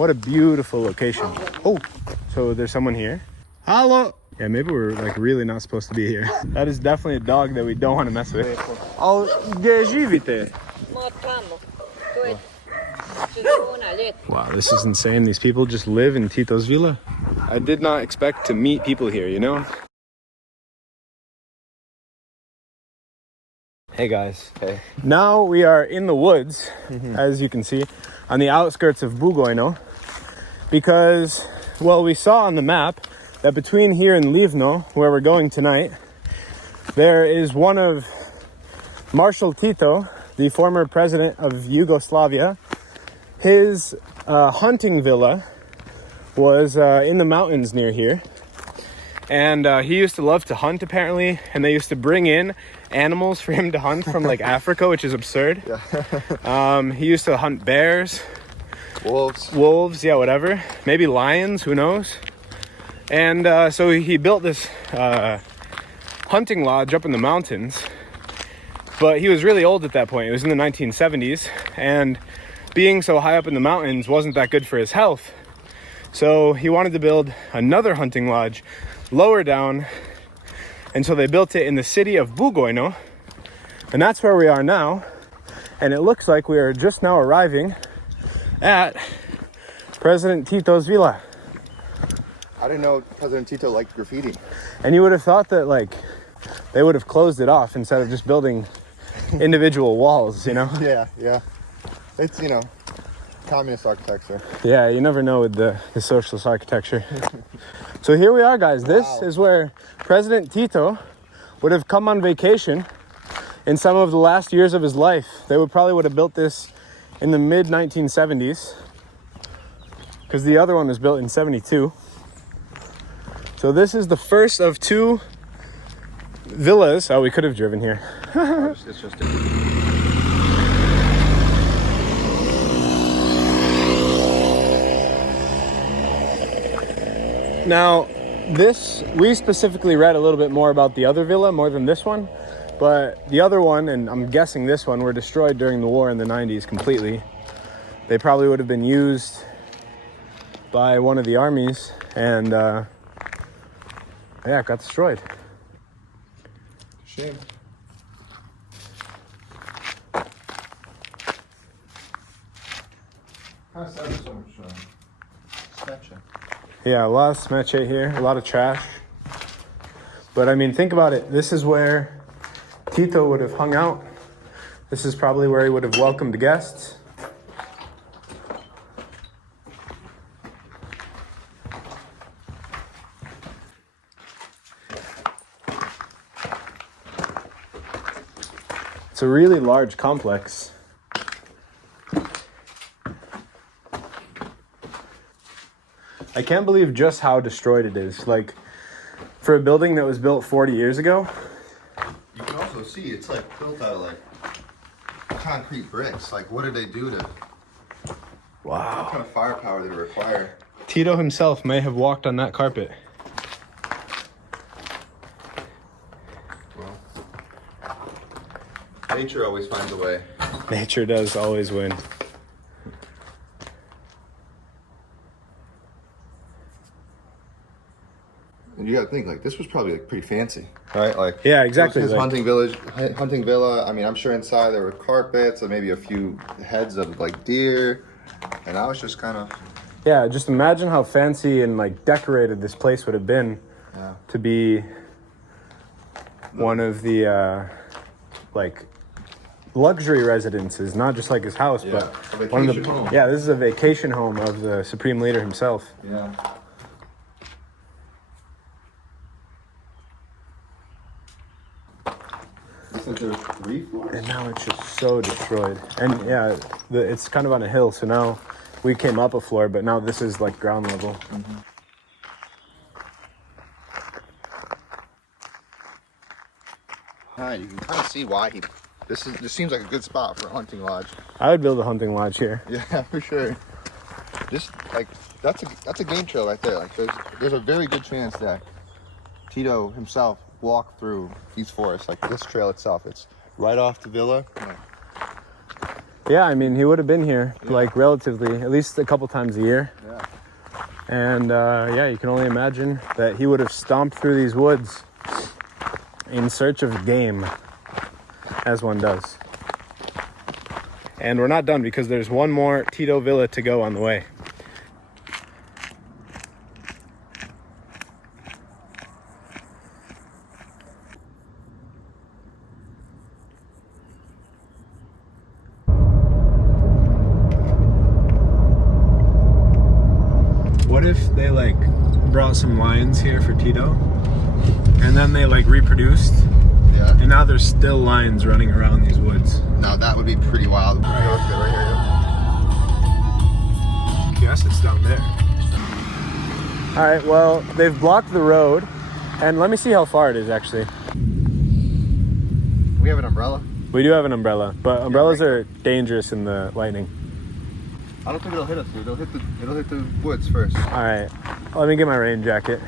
What a beautiful location. Oh, so there's someone here. Hello. Yeah, maybe we're like really not supposed to be here. That is definitely a dog that we don't want to mess with. Al gdje živite? Wow, this is insane. These people just live in Tito's villa. I did not expect to meet people here, you know? Hey guys. Hey. Now we are in the woods, as you can see, on the outskirts of Bugojno, because, well, we saw on the map that between here and Livno, where we're going tonight, there is one of Marshal Tito, the former president of Yugoslavia. His hunting villa was in the mountains near here. And he used to love to hunt, apparently, and they used to bring in animals for him to hunt from like Africa, which is absurd. Yeah. He used to hunt bears, wolves, yeah, whatever. Maybe lions, who knows? And so he built this hunting lodge up in the mountains. But he was really old at that point. It was in the 1970s, and being so high up in the mountains wasn't that good for his health. So he wanted to build another hunting lodge lower down, and so they built it in the city of Bugojno, and that's where we are now. And it looks like we are just now arriving at President Tito's villa. I didn't know President Tito liked graffiti. And you would have thought that like they would have closed it off instead of just building individual walls, you know? Yeah. It's, you know, communist architecture. Yeah, you never know with the socialist architecture. So here we are, guys. This is where President Tito would have come on vacation in some of the last years of his life. They probably would have built this in the mid-1970s, because the other one was built in 72. So this is the first of two villas. Oh, we could have driven here. It's just Now, we specifically read a little bit more about the other villa, more than this one. But the other one, and I'm guessing this one, were destroyed during the war in the 90s completely. They probably would have been used by one of the armies, and yeah, it got destroyed. Shame. Yeah, a lot of smeće here, a lot of trash. But I mean, think about it. This is where Tito would have hung out. This is probably where he would have welcomed guests. It's a really large complex. I can't believe just how destroyed it is. Like, for a building that was built 40 years ago. You can also see it's like built out of like concrete bricks. Like, what did they do to? Wow. What kind of firepower did it require? Tito himself may have walked on that carpet. Well, nature always finds a way. Nature does always win. And you gotta think, like, this was probably like pretty fancy, right? Like, yeah, exactly. His like, hunting villa. I mean, I'm sure inside there were carpets and maybe a few heads of like deer, and I was just kind of. Yeah, just imagine how fancy and like decorated this place would have been to be one of the like luxury residences, not just like his house, but one of the home. Yeah, this is a vacation home of the Supreme Leader himself. Yeah. There's 3 floors. And now it's just so destroyed. And yeah, it's kind of on a hill, so now we came up a floor, but now this is like ground level. Mm-hmm. You can kind of see why this seems like a good spot for a hunting lodge. I would build a hunting lodge here. Yeah, for sure. Just like that's a game trail right there. Like there's a very good chance that Tito himself walked through these forests. Like this trail itself, it's right off the villa. Yeah, I mean, he would have been here, like, relatively, at least a couple times a year. Yeah. And, yeah, you can only imagine that he would have stomped through these woods in search of game, as one does. And we're not done because there's one more Tito villa to go on the way. What if they like brought some lions here for Tito and then they like reproduced? Yeah. And now there's still lions running around these woods. Now that would be pretty wild. Right here. Yes, it's down there. All right, well, they've blocked the road. And let me see how far it is actually. We have an umbrella. We do have an umbrella, but umbrellas are dangerous in the lightning. I don't think it'll hit us, dude. It'll hit the woods first. All right, let me get my rain jacket.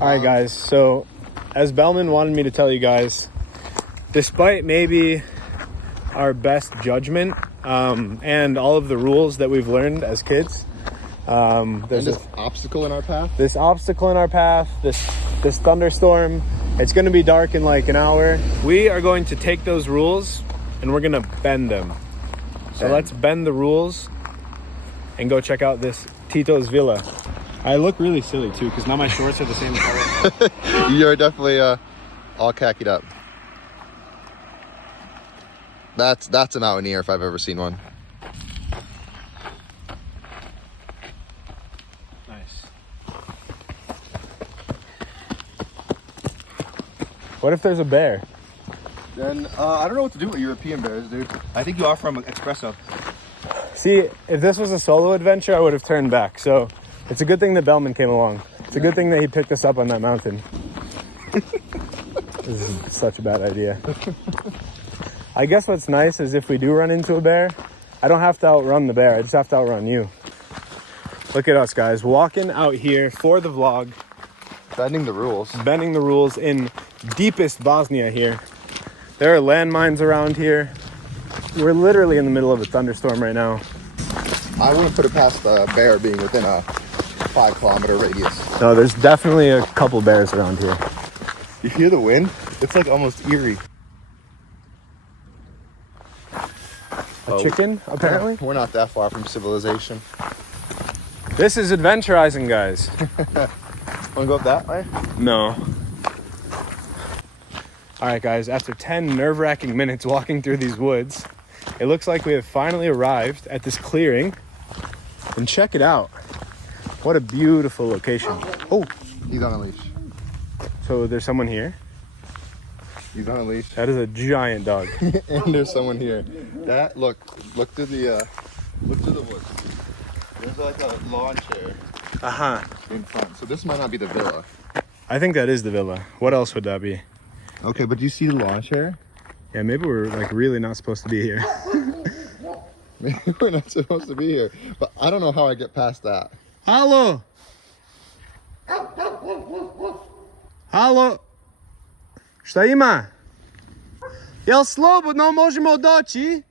All right, guys, so as Belmin wanted me to tell you guys, despite maybe our best judgment and all of the rules that we've learned as kids, there's this obstacle in our path. This thunderstorm. It's going to be dark in like an hour. We are going to take those rules and we're going to bend them. So let's bend the rules and go check out this Tito's villa. I look really silly too because now my shorts are the same color. You're definitely all khaki up. That's an mountaineer if I've ever seen one. Nice. What if there's a bear? Then I don't know what to do with European bears, dude. I think you offer them espresso. See, if this was a solo adventure, I would have turned back. So it's a good thing that Belmin came along. It's a good thing that he picked us up on that mountain. This is such a bad idea. I guess what's nice is if we do run into a bear, I don't have to outrun the bear. I just have to outrun you. Look at us, guys, walking out here for the vlog. Bending the rules. Bending the rules in deepest Bosnia here. There are landmines around here. We're literally in the middle of a thunderstorm right now. I wouldn't put it past a bear being within a 5-kilometer radius. No, there's definitely a couple bears around here. You hear the wind? It's like almost eerie. A chicken, apparently? We're not that far from civilization. This is adventurizing, guys. Wanna go up that way? No. All right, guys, after 10 nerve-wracking minutes walking through these woods, it looks like we have finally arrived at this clearing. And check it out. What a beautiful location. Oh, He's on a leash. so there's someone here. He's on a leash. That is a giant dog. And there's someone here. That look through the woods. There's like a lawn chair Uh-huh. in front. So this might not be the villa. I think that is the villa. What else would that be? Okay, but do you see the lawn chair? Yeah, maybe we're like really not supposed to be here. Maybe we're not supposed to be here. But I don't know how I get past that. Halo! Halo! Šta ima? Jel slobodno možemo doći?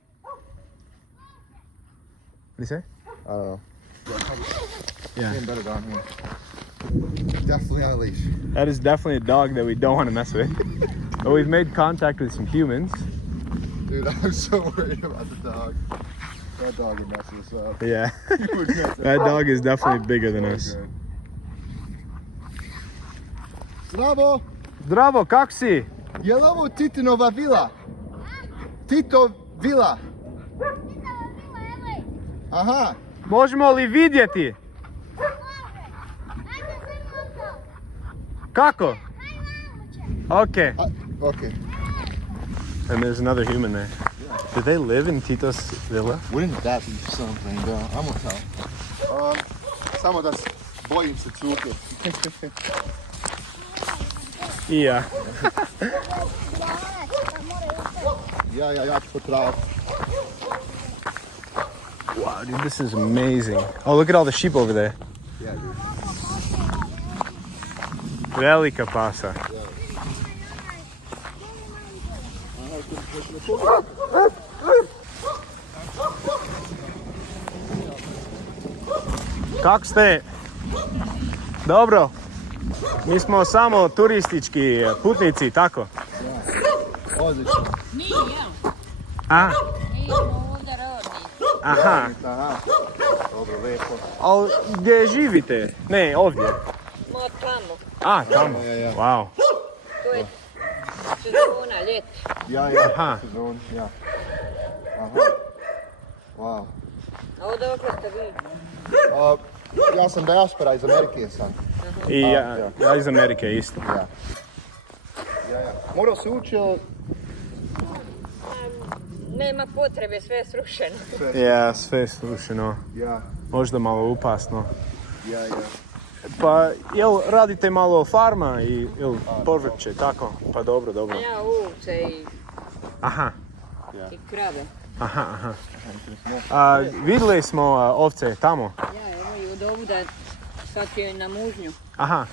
What do you say? I don't know. Yeah. Getting better down here. Definitely on a leash. That is definitely a dog that we don't want to mess with. But we've made contact with some humans. Dude, I'm so worried about the dog. That dog would mess us up. Yeah. He would mess us That up. dog is definitely bigger than us. Bravo! Zdravo, kak si? Je li ovo Titinova vila? Tito vila. Aha. Možemo li vidjeti? Kako? Okay. Okay. And there's another human there. Did they live in Tito's villa? Wouldn't that be something, though? I'm gonna tell. Samo da bojim se cuke. Yeah. Ja ću potrao. Wow, dude, this is amazing. Oh, look at all the sheep over there. Yeah, dude. Velika pasa. Kako ste? Dobro. Mi smo samo turistički putnici, tako? Odlično. Nije, jel? A? Nije ovdje rodni. Aha. Aha. Dobro, lepo. Ali gdje živite? Ne, ovdje. Ma tamo. A, tamo. Ja. Wow. To je sezona, ljet. Ja. Aha. Sezon, ja. Aha. Wow. A odakle ste vi? Ja sam diaspora, iz Amerike sam. I ja iz Amerike isto. Ja. Morao se ući, ali... Nema potrebe, sve je srušeno. Ja, sve je srušeno. Ja. Možda malo upasno. Ja. Pa, jel radite malo farma i jel povrće, tako? Pa dobro. A ja ovce Aha. i krave. Aha. A, vidjeli smo ovce tamo. Ja, evo i od ovuda sad je na mužnju. Aha.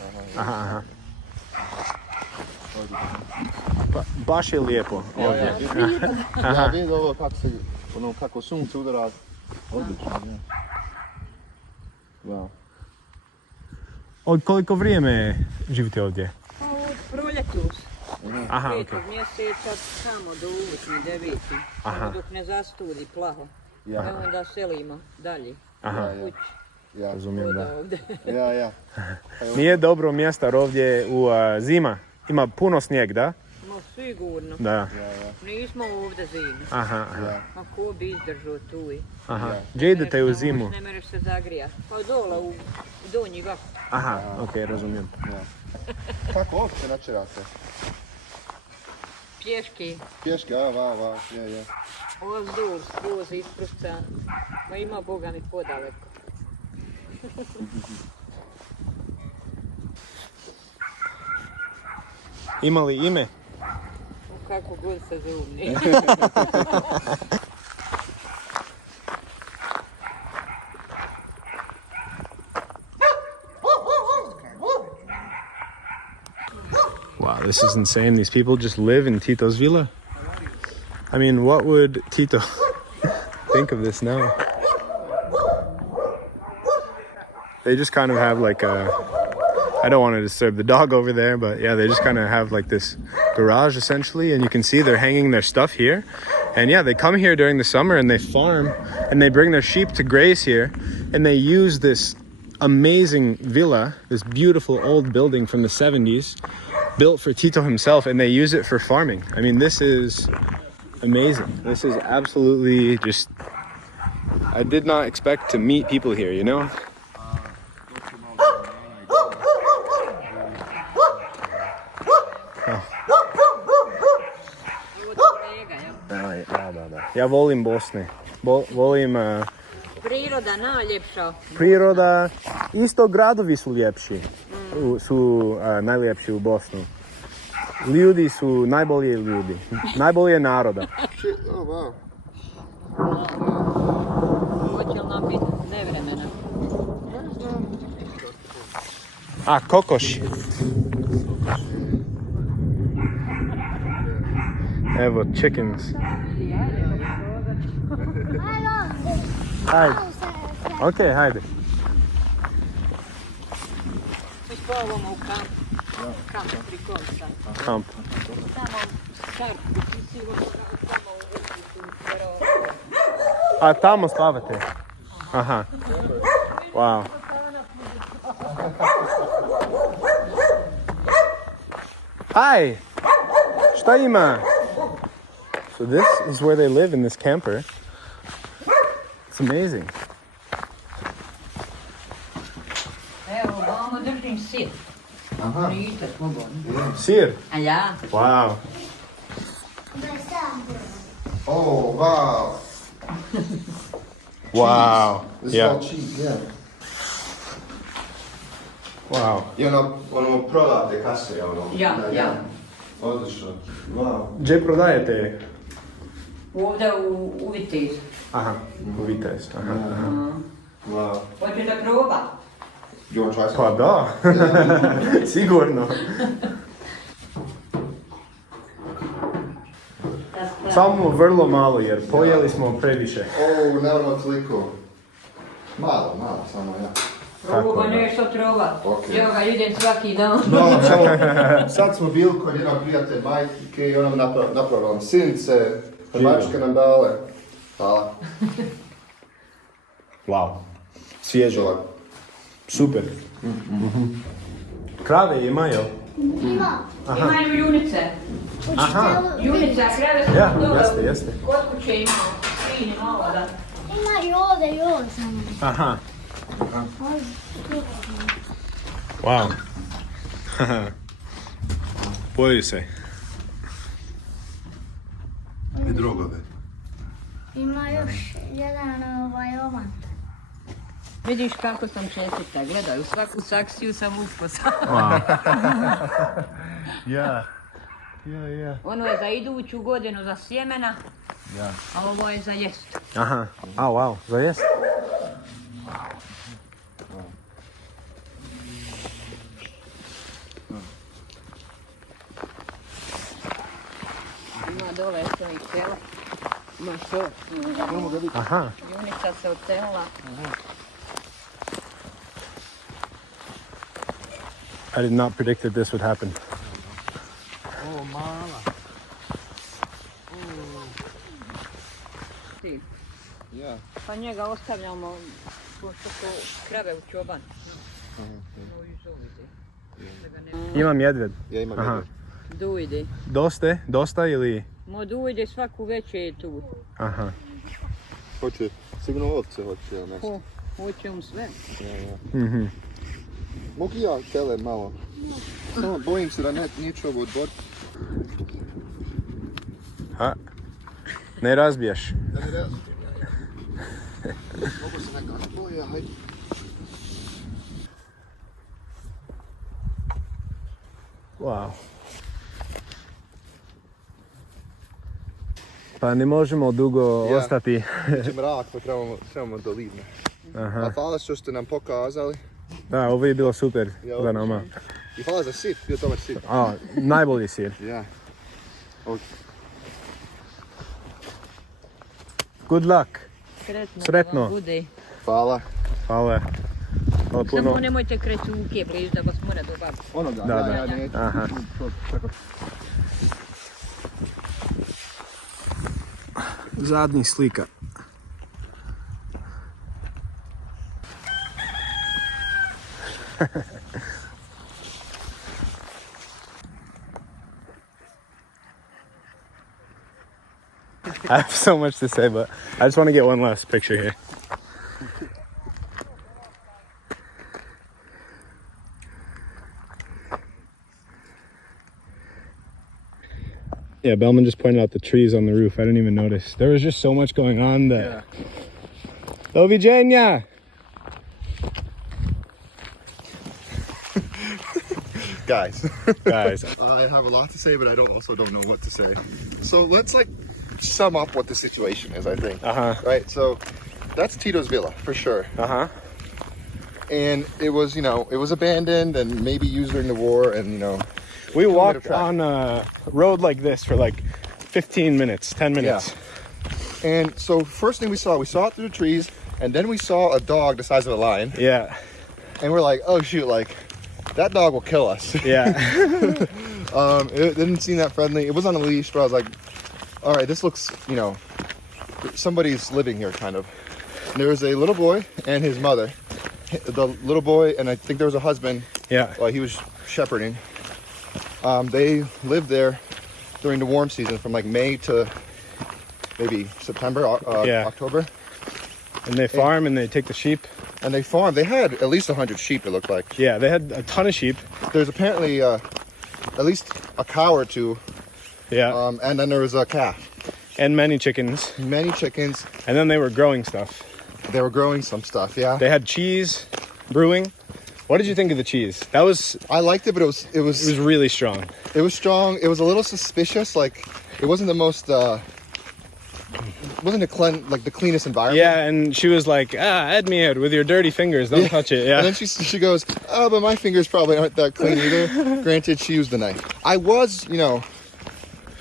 Pa, baš je lijepo ovdje. Ja vidim ovo kako sunce udara. Odlično, ja. Wow. Od koliko vrijeme živite ovdje? Od proljetu. Aha, 5. okej. mjeseca samo do ulični 9. Aha. Dok ne zastudi plaho. Ja. I onda selimo dalje. Aha, Kući. Ja. razumijem, da. Ovdje. Ja. Nije dobro mjesto ovdje u zima. Ima puno snijeg, da? Ma sigurno. Da. Nismo ovdje zimu. Aha. Ma ko bi izdržao tu i. Aha. Gdje idete u zimu? Ne mereš se zagrijati. Pa dole u donji vak. Aha, okej, razumijem. Kako ovce načerate? Pješki. Pješke, wow. Ja. Ozdol, skroz isprusca. Ma ima Boga mi podaleko. Ima li ime? Kako god se zumni. Wow, this is insane. These people just live in Tito's villa. I mean, what would Tito think of this now? They just kind of have like a... I don't want to disturb the dog over there, but yeah, they just kind of have like this garage essentially, and you can see they're hanging their stuff here. And yeah, they come here during the summer and they farm and they bring their sheep to graze here, and they use this amazing villa, this beautiful old building from the 70s, built for Tito himself, and they use it for farming. I mean, this is amazing. This is absolutely just... I did not expect to meet people here, you know? Da. Ja volim Bosne. Volim Priroda najljepša. priroda. Isto gradovi su ljepši. Su najljepši u Bosnu. Ljudi su najbolji ljudi. Najbolje naroda. Wow. Hoće li nam biti nevremena? A, kokoš. Evo, chickens. Hajde. Ok, hajde. Mi spavamo u kampu. Kamp pri konca. Kamp. Tamo start, ti sigurno tamo u vrtu. A tamo spavate? Aha. Wow. Hi! Šta ima? So this is where they live in this camper. It's amazing. Evo, vamo držim sir. Aha. Niste slobodni. Sir. A ja? Wow. Oh, wow. Wow. This Yeah. is all cheap, yeah. Wow. I ono prodate kase, ono. Ja. Odlično. Wow. Gdje prodajete? Ovdje u Vitez. Aha, u Vitez. Aha. Wow. Hoćeš da proba? You want to try Pa some? da, sigurno. Samo vrlo malo jer pojeli smo previše. Nemamo toliko. Malo, samo ja. Proba nešto trova. Okej. Ja ga idem svaki dan. No, evo, sad smo bili kod jednog prijatelja majke i ona nam napravila nam since, hrvačke nam dale. Hvala. Wow. Svježe. Želak. Super. Krave imaju? Ima. Imaju junice. Aha. Junice, a krave su Ja, dobro. jeste. Kod kuće imamo. Svinje malo da. Ima i ovdje samo. Aha. Wow. Boju se. I drogove. Ima još jedan ovan. Vidiš kako sam čestita, gledaj, u svaku saksiju sam uposa. Wow. Ja. Ono je za iduću godinu za sjemena, Ja. a ovo je za jest. Aha. A, wow. Za jest? Ima dole eto i selo. Ima što. Aha. Junica se odselila. I did not predict that this would happen. O, mala. Ti. Ja. Pa njega ostavljamo, pošto su krave u čoban. Imam jedved. Ja imam Aha. jedno. Dujde. Dosta ili? Mo dujde svaku večer je tu. Aha. Hoće, sigurno ovce hoće ili nešto. Hoće on sve. Mhm. Mogu ja tele malo? Samo bojim se da neću ovo odbor. A. Ne razbijaš. Da mi reći. Mogu se nekako boje, hajde. Wow. Pa ne možemo dugo Ja. ostati. Znači mrak, pa trebamo do Livne. Aha. A hvala što ste nam pokazali. Da, ovo je bilo super Ja, za nama. I hvala za sir, bio dobar sir. A, najbolji sir. Ja. Good luck. Sretno. da vam bude. Hvala. Hvala. Hvala puno. Samo nemojte krećuke, bliž da vas mora dobaviti. Ono da, Da, da. ja neću. Aha. Zadnji slika. I have so much to say, but I just want to get one last picture here. Yeah, Belmin just pointed out the trees on the roof. I didn't even notice. There was just so much going on that... Do widzenia! Guys. Guys, I have a lot to say, but I also don't know what to say. So let's sum up what the situation is, I think. Uh-huh. Right, so that's Tito's villa, for sure. uh-huh. And it was, it was abandoned and maybe used during the war and, We walked track. on a road like this for like 15 minutes, 10 minutes. And so first thing we saw it through the trees, and then we saw a dog the size of a lion. Yeah, And we're like, oh shoot, that dog will kill us. yeah. It didn't seem that friendly. It was on a leash, but I was like, all right, this looks, somebody's living here kind of. And there was a little boy and his mother. The little boy, and I think there was a husband, Yeah. while he was shepherding. They lived there during the warm season from like May to maybe September, Yeah. October. And they farm and they take the sheep. And they farmed. They had at least 100 sheep, it looked like. Yeah, they had a ton of sheep. There's apparently at least a cow or two. Yeah. And then there was a calf. And many chickens. Many chickens. And then they were growing stuff. They were growing some stuff, yeah. They had cheese brewing. What did you think of the cheese? That was, I liked it, but it was it was really strong. it was strong. It was a little suspicious. Like it wasn't the most wasn't the cleanest environment. Yeah, and she was like, add me out with your dirty fingers. Don't touch it. Yeah. And then she goes, oh, but my fingers probably aren't that clean either. Granted, she used the knife. I was,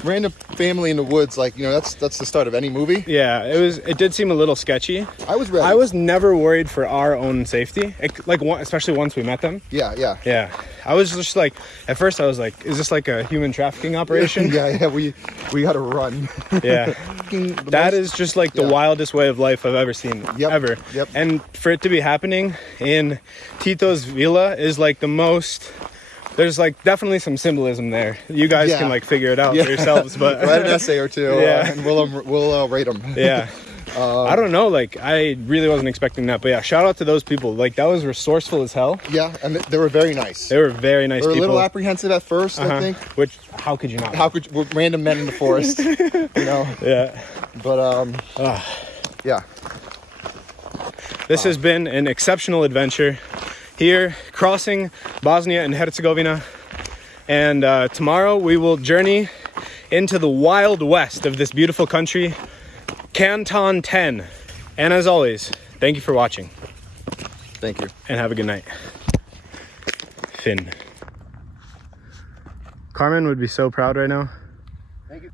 random family in the woods, like, you know, that's the start of any movie. Yeah, it did seem a little sketchy. I was ready. I was never worried for our own safety, especially once we met them. Yeah. Yeah, I was just like, at first I was like, is this like a human trafficking operation? yeah, we gotta run. Yeah. That is just like the wildest way of life I've ever seen. Ever. Yep. And for it to be happening in Tito's villa is like the most. There's like definitely some symbolism there. You guys can like figure it out for yourselves, but write an essay or two, Yeah. and we'll rate them. Yeah. I don't know, like I really wasn't expecting that, but yeah, shout out to those people. Like that was resourceful as hell. Yeah, and they were very nice. They were very nice. They were people. a little apprehensive at first, I think. Which, how could you not? How could random men in the forest, you know? Yeah. But yeah. This has been an exceptional adventure here crossing Bosnia and Herzegovina, and tomorrow we will journey into the wild west of this beautiful country, Canton 10. And as always, thank you for watching. Thank you. And have a good night. Finn. Carmen would be so proud right now. Thank you.